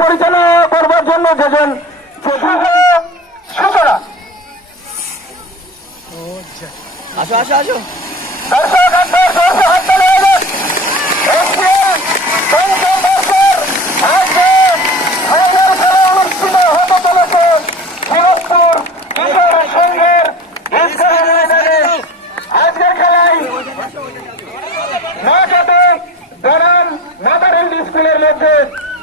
পরিচালনা করবার জন্য যেজন সূচনা আসো আসো আসো আজকের খেলায় স্কুলের মধ্যে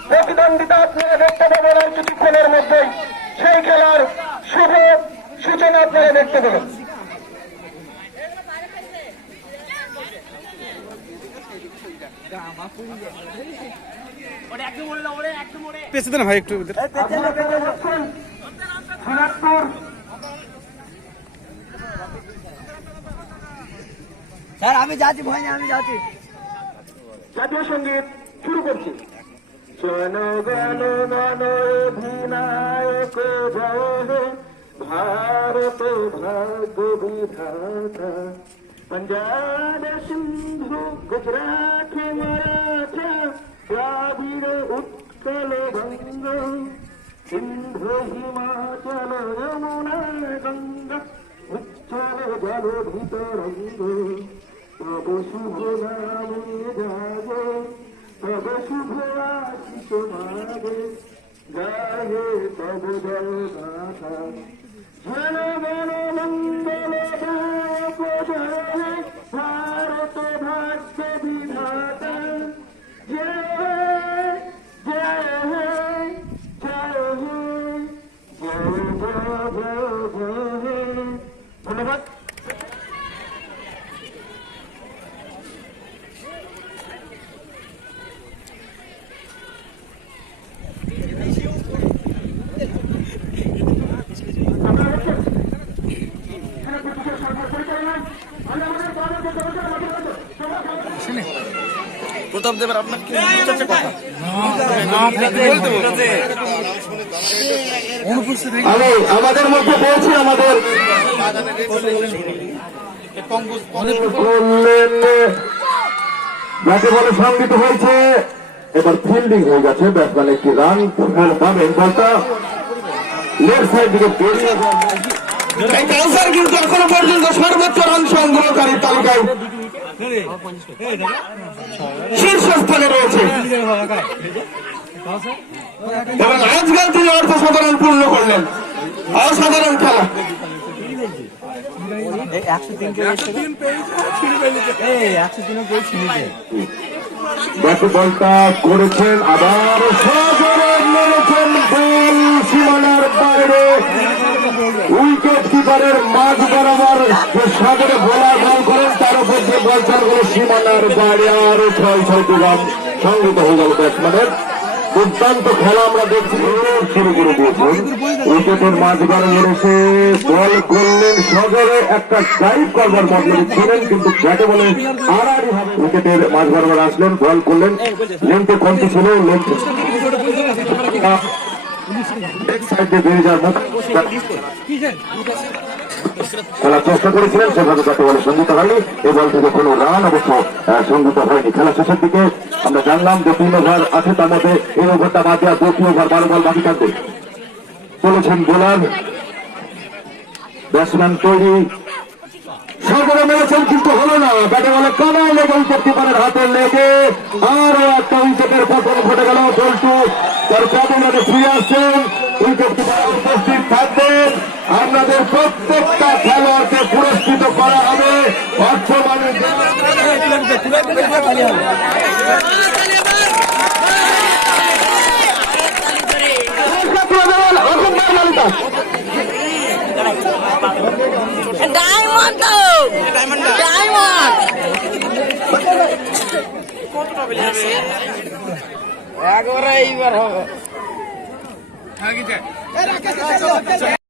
প্রতিদ্বন্দ্বিতা আপনারা দেখতে পাবেন আর কিছুক্ষণের মধ্যেই সেই খেলার শুভ সূচনা আপনারা দেখতে পাবেন। পেছে দেন ভাই একটু স্যার আমি যাচ্ছি ভয় না আমি যাচ্ছি। জাতীয় সঙ্গীত শুরু করছি। জনগণ মন অধিনায়ক জয় হে ভারত ভাগ্য বিধাতা पंजाब सिंधु गुजरात मराठा द्राविड़ उत्कल बंग सिंधु हिमाचल यमुना गंगा उच्चल जल भितरंग तब शुभ नामे जागे तब शुभ आशीष मागे गाहे तब जय गाथा जन गण मंगल दायक जय भारत भाग्य विधाता जय जय जय धन्यवाद। প্রতাপ দেবের আপনার কি কথা আমি আমাদের মধ্যে পেয়েছি আমাদের ব্যাটে বলে সংগীত হয়েছে। এবার ফিল্ডিং হয়ে গেছে, ব্যাটসম্যান একটি রান পাবেন, বলটা লেফট সাইড দিকে বেরিয়ে যাবে কিন্তু এখনো পর্যন্ত সর্বোচ্চ রান সংগ্রহকারী তালিকায় শীর্ষস্থানে রয়েছে এবং আজকাল তিনি অসাধারণ পূর্ণ করলেন। অসাধারণ খেলা। বলটা করেছেন আবার সীমানার বাইরে উইকেট কিপারের মাঝ বরাবর সাগরে বোলার বল করেন, তার উপর দিয়ে বল ছাড়গুলো সীমানার বাইরে আরো 6-6টি রান সংগৃহীত হয়ে গেল ব্যাটসম্যানের। দুর্দান্ত খেলা আমরা দেখছি, শুরু করে দিয়েছেন। উইকেটের মাঝখানে এসে বল করলেন সজরে, একটা ড্রাইভ করবার মতলব ছিলেন কিন্তু ব্যাটে বলে আড়াআড়ি ভাবে উইকেটের মাঝ বরাবর আসলেন, বল করলেন। লেন্থে কমতি ছিল, লেন্থ সাইডে বেরিয়ে যাওয়ার খেলার চেষ্টা করেছিলেন, সেভাবে ব্যাটে বলে সংগীত হয়নি। এই বল থেকে কোনো রান অবশ্য সংগীত হয়নি। খেলা শেষের দিকে আমরা জানলাম যে 3 ওভার আছে, তার মধ্যে এই ওভারটা বাদ দেওয়া 2 ওভার 12 বল বাকি থাকবে। চলেছেন বোলার, ব্যাটসম্যান তৈরি, সরকারে মেরেছেন কিন্তু হলো না। ব্যাটে বলে কানায় লেগে উইকেট কিপারের হাতে লেগে আরো একটা উইকেটের পতন ঘটে গেল। বলটু তার কবলে ফিরে আসছেন, উইকেট কিপার উপস্থিত থাকবেন। আপনাদের প্রত্যেকটা খেলোয়াড়কে পুরস্কৃত করা হবে অর্থ মানে ডায়মন্ড একবারে এইবার হবে।